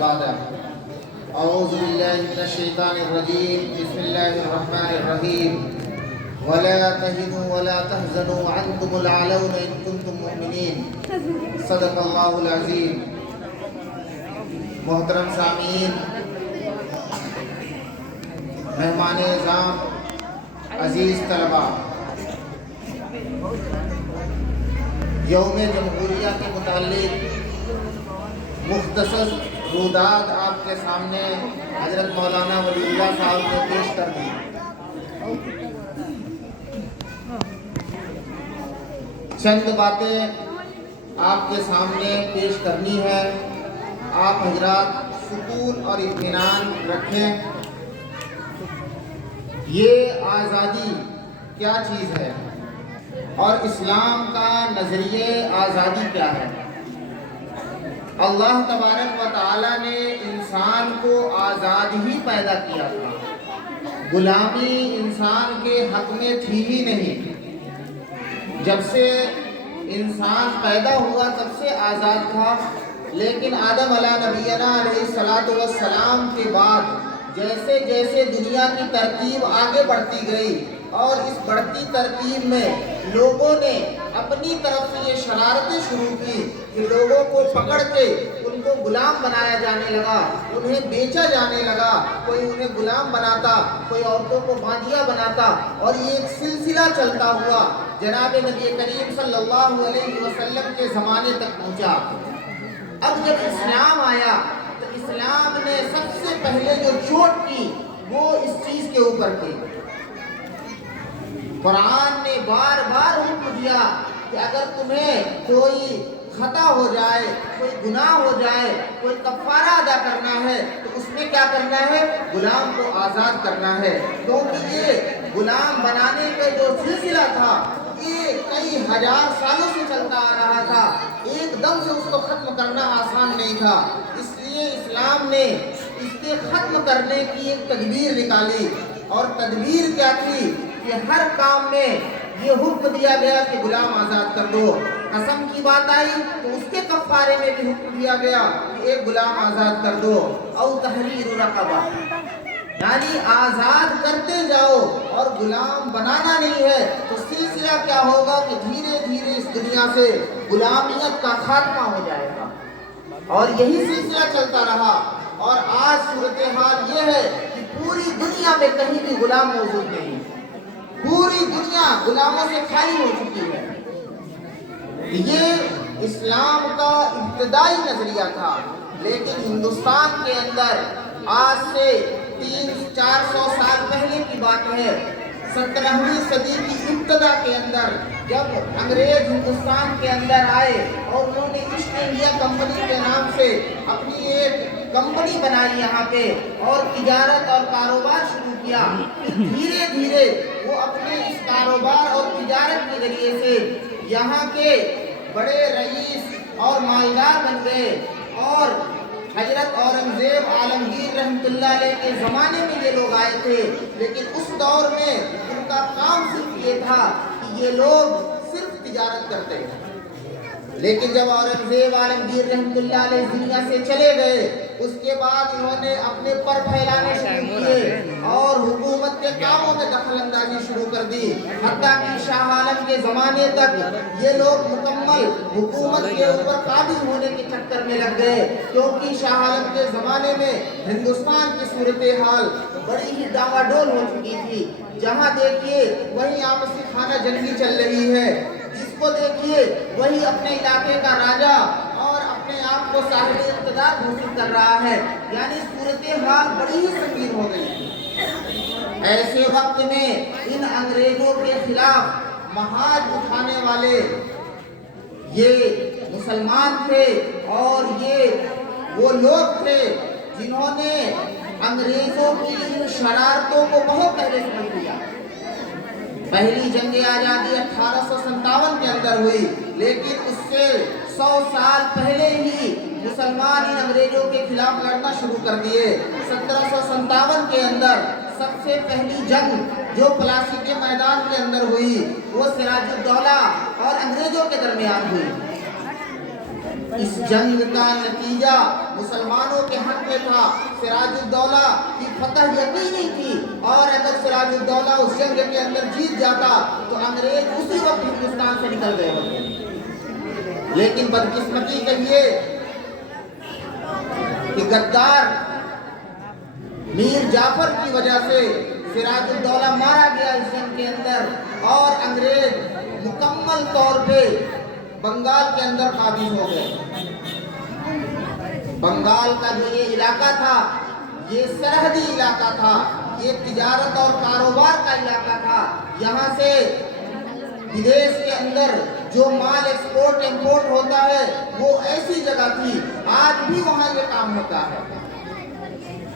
بعد اعوذ باللہ من الشیطان الرجیم بسم اللہ الرحمن الرحیم ولا تهنوا ولا تحزنوا وانتم الاعلون ان کنتم مؤمنین صدق اللہ العظیم۔ محترم سامعین، مہمان اعظام، عزیز طلباء، یوم جمہوریہ کے متعلق مختصر روداد آپ کے سامنے حضرت مولانا ولی اللہ صاحب نے پیش کر دی۔ چند باتیں آپ کے سامنے پیش کرنی ہے، آپ حضرات سکون اور اطمینان رکھیں۔ یہ آزادی کیا چیز ہے اور اسلام کا نظریہ آزادی کیا ہے؟ اللہ تبارک و تعالی نے انسان کو آزاد ہی پیدا کیا تھا، غلامی انسان کے حق میں تھی ہی نہیں۔ جب سے انسان پیدا ہوا تب سے آزاد تھا، لیکن آدم علیہ نبینا علیہ السلام کے بعد جیسے جیسے دنیا کی ترتیب آگے بڑھتی گئی اور اس بڑھتی ترتیب میں لوگوں نے اپنی طرف سے یہ شرارتیں شروع کی کہ لوگوں کو پکڑ کے ان کو غلام بنایا جانے لگا، انہیں بیچا جانے لگا، کوئی انہیں غلام بناتا، کوئی عورتوں کو باندیا بناتا، اور یہ ایک سلسلہ چلتا ہوا جناب نبی کریم صلی اللہ علیہ وسلم کے زمانے تک پہنچا۔ اب جب اسلام آیا تو اسلام نے سب سے پہلے جو چوٹ کی وہ اس چیز کے اوپر کی۔ قرآن نے بار بار حکم دیا کہ اگر تمہیں کوئی خطا ہو جائے، کوئی گناہ ہو جائے، کوئی کفارہ ادا کرنا ہے تو اس میں کیا کرنا ہے؟ غلام کو آزاد کرنا ہے، کیونکہ یہ غلام بنانے کا جو سلسلہ تھا یہ کئی ہزار سالوں سے چلتا آ رہا تھا، ایک دم سے اس کو ختم کرنا آسان نہیں تھا۔ اس لیے اسلام نے اس کے ختم کرنے کی ایک تدبیر نکالی، اور تدبیر کیا تھی کہ ہر کام میں یہ حکم دیا گیا کہ غلام آزاد کر دو۔ قسم کی بات آئی تو اس کے کفارے میں بھی حکم دیا گیا کہ ایک غلام آزاد کر دو، او تحریر رقبہ، یعنی آزاد کرتے جاؤ اور غلام بنانا نہیں ہے۔ تو سلسلہ کیا ہوگا کہ دھیرے دھیرے اس دنیا سے غلامیت کا خاتمہ ہو جائے گا، اور یہی سلسلہ چلتا رہا، اور آج صورتحال یہ ہے کہ پوری دنیا میں کہیں بھی غلام موجود نہیں، پوری دنیا غلاموں سے خالی ہو چکی ہے۔ یہ اسلام کا ابتدائی نظریہ تھا، لیکن ہندوستان کے اندر آج سے 300-400 سال پہلے کی بات ہے، 17ویں صدی کی ابتدا کے اندر جب انگریز ہندوستان کے اندر آئے اور انہوں نے ایسٹ انڈیا کمپنی کے نام سے اپنی ایک کمپنی بنائی یہاں پہ اور تجارت اور کاروبار شروع کیا، دھیرے دھیرے وہ اپنے اس کاروبار اور تجارت کے ذریعے سے یہاں کے بڑے رئیس اور مالدار بن گئے، اور حضرت اورنگزیب عالمگیر رحمۃ اللہ علیہ کے زمانے میں یہ لوگ آئے تھے، لیکن اس دور میں ان کا کام صرف یہ تھا کہ یہ لوگ صرف تجارت کرتے ہیں۔ لیکن جب اورنگزیب عالمگیر رحمۃ اللہ علیہ دنیا سے چلے گئے، اس کے بعد انہوں نے اپنے پر پھیلانے شروع کیے اور حکومت کے کاموں میں دخل اندازی شروع کر دی، حتیٰ کہ شاہ عالم کے زمانے تک یہ لوگ مکمل حکومت کے اوپر قابض ہونے کے چکر میں لگ گئے، کیونکہ شاہ عالم کے زمانے میں ہندوستان کی صورتحال بڑی ہی ڈاوا ڈول ہو چکی تھی۔ جہاں دیکھیے وہیں آپسی خانہ جنگی چل رہی ہے، جس کو دیکھیے وہی اپنے علاقے کا راجہ اور اپنے آپ کو صاحب اقتدار گھوشت کر رہا ہے، یعنی صورتحال بڑی ہی سنگین ہو گئی۔ ایسے وقت میں ان انگریزوں کے خلاف محاذ اٹھانے والے یہ مسلمان تھے، اور یہ وہ لوگ تھے جنہوں نے انگریزوں کی ان شرارتوں کو بہت پہلے سمجھ لیا۔ پہلی جنگ آزادی 1857 کے اندر ہوئی، لیکن اس سے 100 سال پہلے ہی مسلمان ان انگریزوں کے خلاف لڑنا شروع کر دیے۔ 1757 کے اندر سب سے پہلی جنگ جو پلاسی کے میدان کے اندر ہوئی وہ سراج الدولہ اور انگریزوں کے درمیان ہوئی۔ اس جنگ کا نتیجہ مسلمانوں کے میں تھا، سراج الدولہ کی فتح یقینی تھی، اور اگر سراج الدولہ اس جنگ کے اندر جیت جاتا تو انگریز اسی وقت ہندوستان سے نکل گئے ہوتے۔ لیکن بدقسمتی کہیے کہ غدار میر جعفر کی وجہ سے سراج الدولہ مارا گیا اس جنگ کے اندر، اور انگریز مکمل طور پہ بنگال کے اندر قابض ہو گئے۔ بنگال کا جو یہ علاقہ تھا، یہ سرحدی علاقہ تھا، یہ تجارت اور کاروبار کا علاقہ تھا۔ یہاں سے بدیش کے اندر جو مال ایکسپورٹ امپورٹ ہوتا ہے وہ ایسی جگہ تھی، آج بھی وہاں یہ کام ہوتا ہے،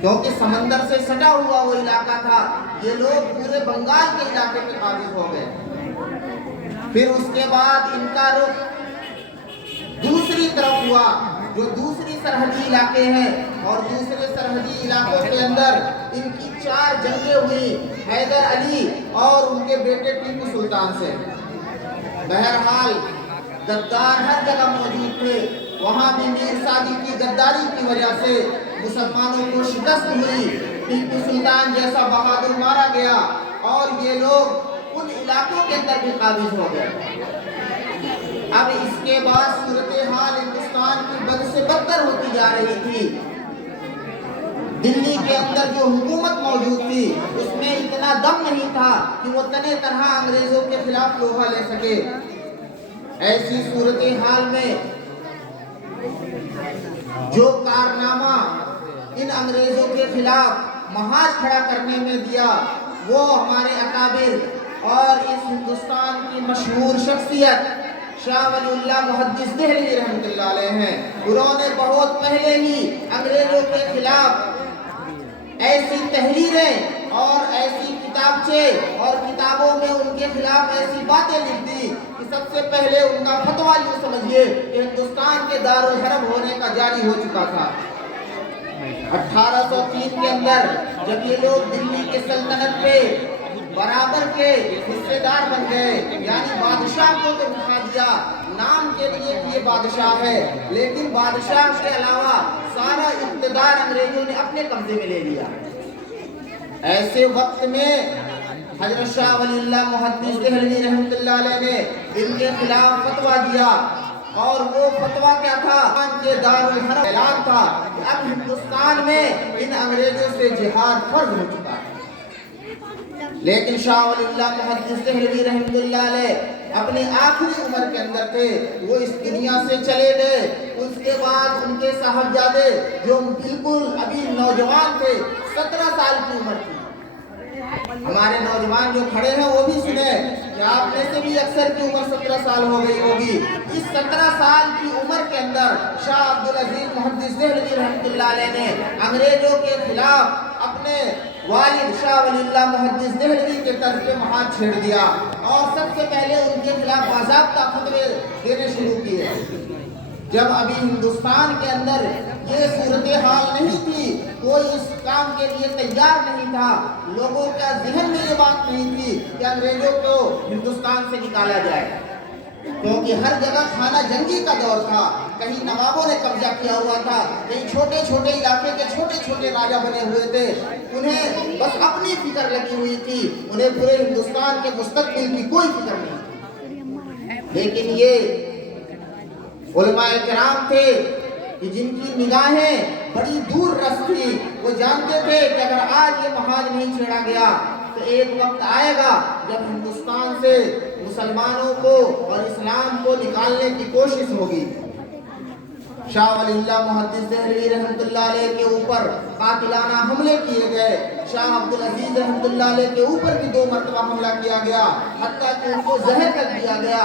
کیونکہ سمندر سے سٹا ہوا وہ علاقہ تھا۔ یہ لوگ پورے بنگال کے علاقے میں قابض ہو گئے۔ پھر اس کے بعد ان کا رخ دوسری طرف ہوا، جو دوسری سرحدی علاقے ہیں، اور دوسرے سرحدی علاقوں کے اندر ان کی 4 جنگیں ہوئی، حیدر علی اور ان کے بیٹے ٹیپو سلطان سے۔ بہرحال غدار ہر جگہ موجود تھے، وہاں بھی میر سعدی کی غداری کی وجہ سے مسلمانوں کو شکست ہوئی، ٹیپو سلطان جیسا بہادر مارا گیا، اور یہ لوگ ان علاقوں کے اندر بھی قابض ہو گئے۔ اب اس کے بعد صورتحال ہندوستان کی بد سے بدتر ہوتی جا رہی تھی۔ دلی کے اندر جو حکومت موجود تھی اس میں اتنا دم نہیں تھا کہ وہ تنہ تنہا انگریزوں کے خلاف لوہا لے سکے۔ ایسی صورتحال میں جو کارنامہ ان انگریزوں کے خلاف محاذ کھڑا کرنے میں دیا، وہ ہمارے اکابر اور اس ہندوستان کی مشہور شخصیت شاہ ولی اللہ محدث دہلوی رحمۃ اللہ علیہ ہیں۔ انہوں نے بہت پہلے ہی انگریزوں کے خلاف ایسی تحریریں اور ایسی کتابچے اور کتابوں میں ان کے خلاف ایسی باتیں لکھ دی کہ سب سے پہلے ان کا فتویٰ یوں سمجھیے کہ ہندوستان کے دارالحرب ہونے کا جاری ہو چکا تھا۔ 1803 کے اندر جب یہ لوگ دلی کے سلطنت پہ برابر کے حصے دار بن گئے، یعنی بادشاہ کو تو بٹھا دیا، نام کے لیے یہ بادشاہ ہے، لیکن بادشاہ کے علاوہ سارا اقتدار انگریزوں نے اپنے قبضے میں لے لیا۔ ایسے وقت میں حضرت شاہ ولی اللہ محدث دہلوی رحمۃ اللہ علیہ نے ان کے خلاف فتویٰ دیا، اور وہ فتویٰ کیا تھا؟ کہ دارالحرب اعلان تھا کہ اب ہندوستان میں ان انگریزوں سے جہاد فرض ہو چکا ہے۔ لیکن شاہ ولی اللہ محدث دہلوی رحمۃ اللہ علیہ اپنی آخری عمر کے اندر تھے، وہ اس دنیا سے چلے گئے۔ اس کے بعد ان کے صاحبزادے جو بالکل ابھی نوجوان تھے، 17 سال کی عمر تھی۔ ہمارے نوجوان جو کھڑے ہیں وہ بھی سنیں کہ آپ میں سے بھی اکثر کی عمر 17 سال ہو گئی ہوگی۔ اس 17 سال کی عمر کے اندر شاہ عبدالعزیز محدث دہلوی رحمۃ اللہ علیہ نے انگریزوں کے خلاف اپنے والد شاہ ولی اللہ محدث دہلوی کے طرز پہ محاذ چھیڑ دیا، اور سب سے پہلے ان کے خلاف باضابطہ فتوے دینے شروع کیے۔ جب ابھی ہندوستان کے اندر یہ صورتحال نہیں تھی، کوئی اس کام کے لیے تیار نہیں تھا، لوگوں کا ذہن میں یہ بات نہیں تھی کہ انگریزوں کو ہندوستان سے نکالا جائے، کیونکہ ہر جگہ خانہ جنگی کا دور تھا، کہیں نوابوں نے قبضہ کیا ہوا تھا، کہیں چھوٹے چھوٹے علاقے کے چھوٹے چھوٹے راجا بنے ہوئے تھے، انہیں بس اپنی فکر لگی ہوئی تھی، انہیں پورے ہندوستان کے مستقبل کی کوئی فکر نہیں تھی۔ لیکن یہ علماء کرام تھے کہ جن کی نگاہیں بڑی دور رس تھی، وہ جانتے تھے کہ اگر آج یہ محاذ نہیں چھیڑا گیا تو ایک وقت آئے گا جب ہندوستان سے مسلمانوں کو اور اسلام کو نکالنے کی کوشش ہوگی۔ شاہ ولی اللہ محدث دہلوی رحمۃ اللہ علیہ کے اوپر قاتلانہ حملے کیے گئے، شاہ عبدالعزیز رحمۃ اللہ علیہ کے اوپر بھی 2 مرتبہ حملہ کیا گیا، حتیٰ کہ ان کو زہر کر دیا گیا،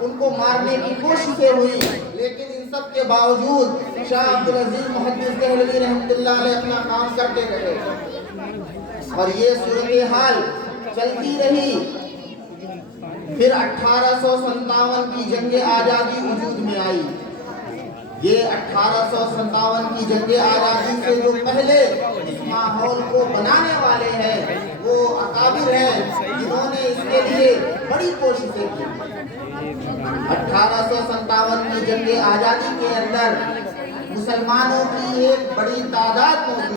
ان کو مارنے کی کوششیں ہوئی، لیکن ان سب کے باوجود شاہ عبدالعزیز محدث دہلوی رحمۃ اللہ علیہ اپنا کام کرتے رہے، اور یہ صورتحال چلتی رہی۔ پھر 1857 کی جنگ آزادی وجود میں آئی۔ یہ 1857 کی جنگ آزادی سے جو پہلے اس ماحول کو بنانے والے ہیں وہ اکابر ہیں، جنہوں نے اس کے لیے بڑی کوششیں کی۔ 1857 کی جنگ آزادی کے اندر مسلمانوں کی ایک بڑی تعداد موجود